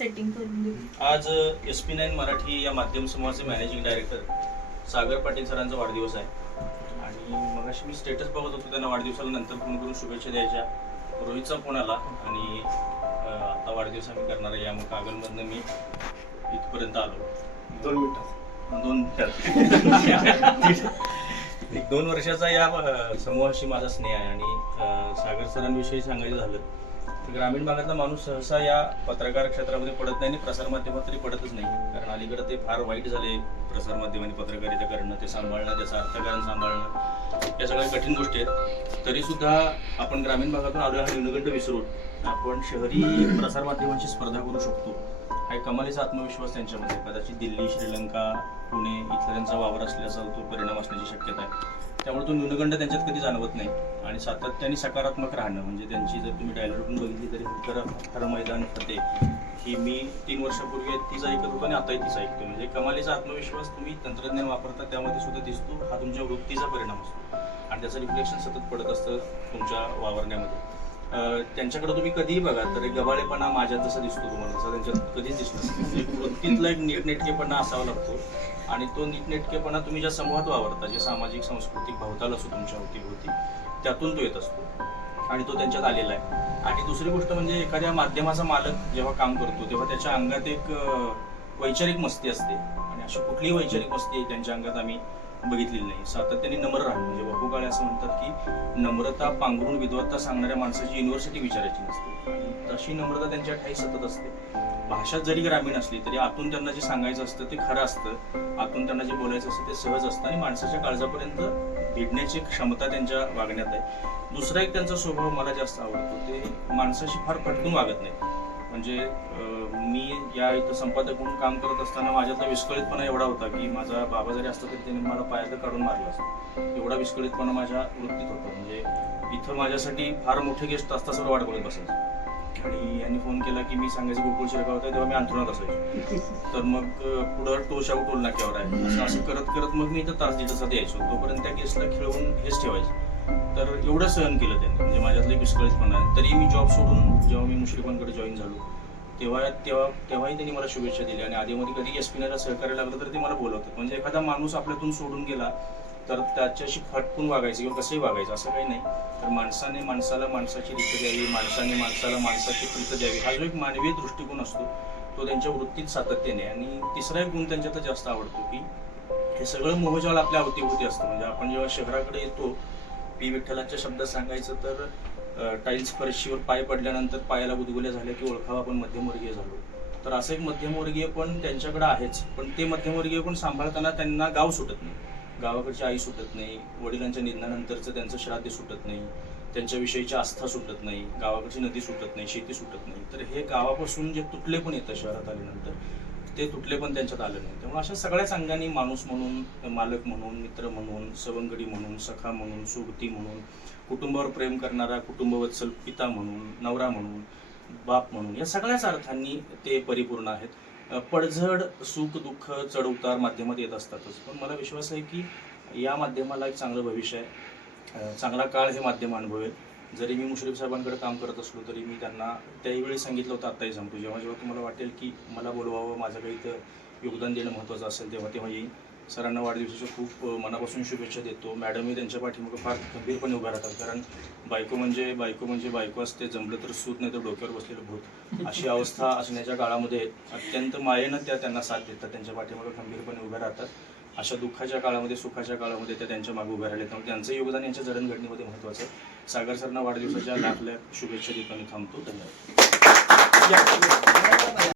Setting करून देऊ. आज एस पी नाईन मराठी या माध्यम समूहाचे मॅनेजिंग डायरेक्टर सागर पाटील सरांचा वाढदिवस आहे. आणि मग अशी मी स्टेटस बघत होतो त्यांना वाढदिवसाला नंतर फोन करून शुभेच्छा द्यायच्या. रोहितचा फोन आला आणि आता वाढदिवस आम्ही करणार आहे. या मग कागलमधनं मी इथपर्यंत आलो. दोन मिनिटात दोन एक दोन वर्षाचा या समूहाशी माझा स्नेह आहे. आणि सागर सरांविषयी सांगायचं झालं ग्रामीण भागातला माणूस सहसा या पत्रकार क्षेत्रामध्ये पडत नाही आणि प्रसारमाध्यमात तरी पडतच नाही. कारण अलीकडे ते फार वाईट झाले प्रसारमाध्यमांनी पत्रकारिता करणं ते सांभाळणं त्याचं अर्थकारण सांभाळणं. या सगळ्या कठीण गोष्टी आहेत. तरीसुद्धा आपण ग्रामीण भागातून आलो हा न्यूनगंड विसरून आपण शहरी प्रसारमाध्यमांची स्पर्धा करू शकतो. हा एक कमालीचा आत्मविश्वास त्यांच्यामध्ये कदाचित दिल्ली श्रीलंका पुणे इथल्यांचा वावर असल्याचा तो परिणाम असण्याची शक्यता आहे. त्यामुळे तो न्यूनगंड त्यांच्यात कधी जाणवत नाही. आणि सातत्याने सकारात्मक राहणं म्हणजे त्यांची जर तुम्ही डायलॉग पण बघितली तरी तर खरं मैदान फते ही मी तीन वर्षापूर्वी तीच ऐकत होतो आणि आताही तीच ऐकतो म्हणजे कमालीचा आत्मविश्वास तुम्ही तंत्रज्ञान वापरता त्यामध्ये सुद्धा दिसतो. हा तुमच्या वृत्तीचा परिणाम असतो. आणि त्याचं रिफ्लेक्शन सतत पडत असतं तुमच्या वावरण्यामध्ये. त्यांच्याकडे तुम्ही कधीही बघा तर एक गबाळेपणा माझ्यात जसा दिसतो तुम्हाला तसा त्यांच्यात कधीच दिसतो एक म्हणजे वृत्तीतला एक नीटनेटकेपणा असावा लागतो आणि तो नीटनेटकेपणा तुम्ही ज्या समूहात वावरता जे सामाजिक सांस्कृतिक भवताल असतो तुमच्या अवतीभोवती त्यातून तो येत असतो. आणि तो त्यांच्यात आलेला आहे. आणि दुसरी गोष्ट म्हणजे एखाद्या माध्यमाचा मालक जेव्हा काम करतो तेव्हा त्याच्या अंगात एक वैचारिक मस्ती असते. आणि अशी कुठलीही वैचारिक मस्ती त्यांच्या अंगात आम्ही बघितलेली नाही. सातत्याने नम्र राहणं. म्हणजे वपू काळे असं म्हणतात की नम्रता पांघरून विद्वत्ता सांगणाऱ्या माणसाची युनिव्हर्सिटी विचारायची नसते. आणि तशी नम्रता त्यांच्या ठाई सतत असते. भाषा जरी ग्रामीण असली तरी आतून त्यांना जे सांगायचं असतं ते खरं असतं. आतून त्यांना जे बोलायचं असतं ते सहज असतं. आणि माणसाच्या काळजापर्यंत भिडण्याची क्षमता त्यांच्या वागण्यात आहे. दुसरा एक त्यांचा स्वभाव मला जास्त आवडतो. ते माणसाशी फार पटकून वागत नाही म्हणजे मी या इथं संपादक म्हणून काम करत असताना माझ्यातला विस्कळीतपणा एवढा होता की माझा बाबा जरी असता तरी त्यांनी मला पायात काढून मारला असता. एवढा विस्कळीतपणा माझ्या वृत्तीत होता. म्हणजे इथं माझ्यासाठी फार मोठे गेस्ट तास तासावर वाट बघत बसायचे. आणि यांनी फोन केला की मी सांगायचं गोकुळ शिरगाव होता तेव्हा मी अंथरुणात असायचो. तर मग पुढं टोशाव टोल नाक्यावर आहे. असं असं करत करत मग मी इथं तास दीड तासात यायचो. तोपर्यंत त्या गेस्टला खेळवून हेच ठेवायचं. तर एवढं सहन केलं त्यांनी. म्हणजे माझ्यातलं एक विस्कळीतपणा आहे तरी मी जॉब सोडून जेव्हा मी मुश्रीफांकडे जॉईन झालो तेव्हा तेव्हा तेव्हाही त्यांनी मला शुभेच्छा दिल्या. आणि आधीमध्ये कधी एस पीला सहकार्य लागलं तर ते मला बोलवतात. म्हणजे एखादा माणूस आपल्यातून सोडून गेला तर त्याच्याशी फटकून वागायचं किंवा कसंही वागायचं असं काही नाही. तर माणसाने माणसाला माणसाची रीत द्यावी माणसाने माणसाला माणसाची प्रीत द्यावी. हा जो एक मानवीय दृष्टिकोन असतो तो त्यांच्या वृत्तीत सातत्याने आणि तिसरा एक गुण त्यांच्यात जास्त आवडतो की हे सगळं मोहजाल आपल्या अवतीभोवती असतं. म्हणजे आपण जेव्हा शहराकडे येतो पी विठ्ठलाच्या शब्दात सांगायचं तर टाईल्स फरशीवर पाय पडल्यानंतर पायाला गुदगुल्या झाल्या की ओळखावा आपण मध्यमवर्गीय झालो. तर असं एक मध्यमवर्गीय पण त्यांच्याकडे आहेच. पण ते मध्यमवर्गीय पण सांभाळताना त्यांना गाव सुटत नाही. गावाकडची आई सुटत नाही. वडिलांच्या निधनानंतरचं त्यांचं श्राद्ध सुटत नाही. त्यांच्याविषयीची आस्था सुटत नाही. गावाकडची नदी सुटत नाही. शेती सुटत नाही. तर हे गावापासून जे तुटले पण येतं शहरात आल्यानंतर ते तुटले पण त्यांच्यात आलं नाही. त्यामुळे अशा सगळ्याच अंगाने माणूस म्हणून मालक म्हणून मित्र म्हणून सवंगडी म्हणून सखा म्हणून सुहृती म्हणून कुटुंबावर प्रेम करणारा कुटुंबवत्सल पिता म्हणून नवरा म्हणून बाप म्हणून या सगळ्याच अर्थांनी ते परिपूर्ण आहेत. पडझड सुख दुःख चढउतार माध्यमात येत असतातच. पण मला विश्वास आहे की या माध्यमाला एक चांगलं भविष्य आहे. चांगला काळ हे माध्यम अनुभवेल. जरी मी मुश्रीफ साहेबांकडे काम करत असलो तरी मी त्यांना त्याही वेळी सांगितलं होतं आत्ताही सांगतो जेव्हा जेव्हा तुम्हाला वाटेल की मला बोलवावं माझं काही इथं योगदान देणं महत्त्वाचं असेल तेव्हा तेव्हा येईल सरांना वाढदिवसाच्या खूप मनापासून शुभेच्छा देतो. मॅडमही त्यांच्या पाठीमागं फार गंभीरपणे उभ्या राहतात कारण बायको म्हणजे बायको म्हणजे बायको असते जमलं तर सूत नाही तर डोक्यावर बसलेलं भूत. अशी अवस्था असण्याच्या काळामध्ये अत्यंत मायेनं त्या त्यांना साथ देतात त्यांच्या पाठीमागं खंबीरपणे उभ्या राहतात. अशा दुःखाच्या काळामध्ये सुखाच्या काळामध्ये त्या त्यांच्या मागे उभ्या राहिले त्यामुळे त्यांचं योगदान यांच्या जडणघडणीमध्ये महत्त्वाचं आहे. सागर सरांना वाढदिवसाच्या लाख लाख शुभेच्छा देतो आणि थांबतो. धन्यवाद.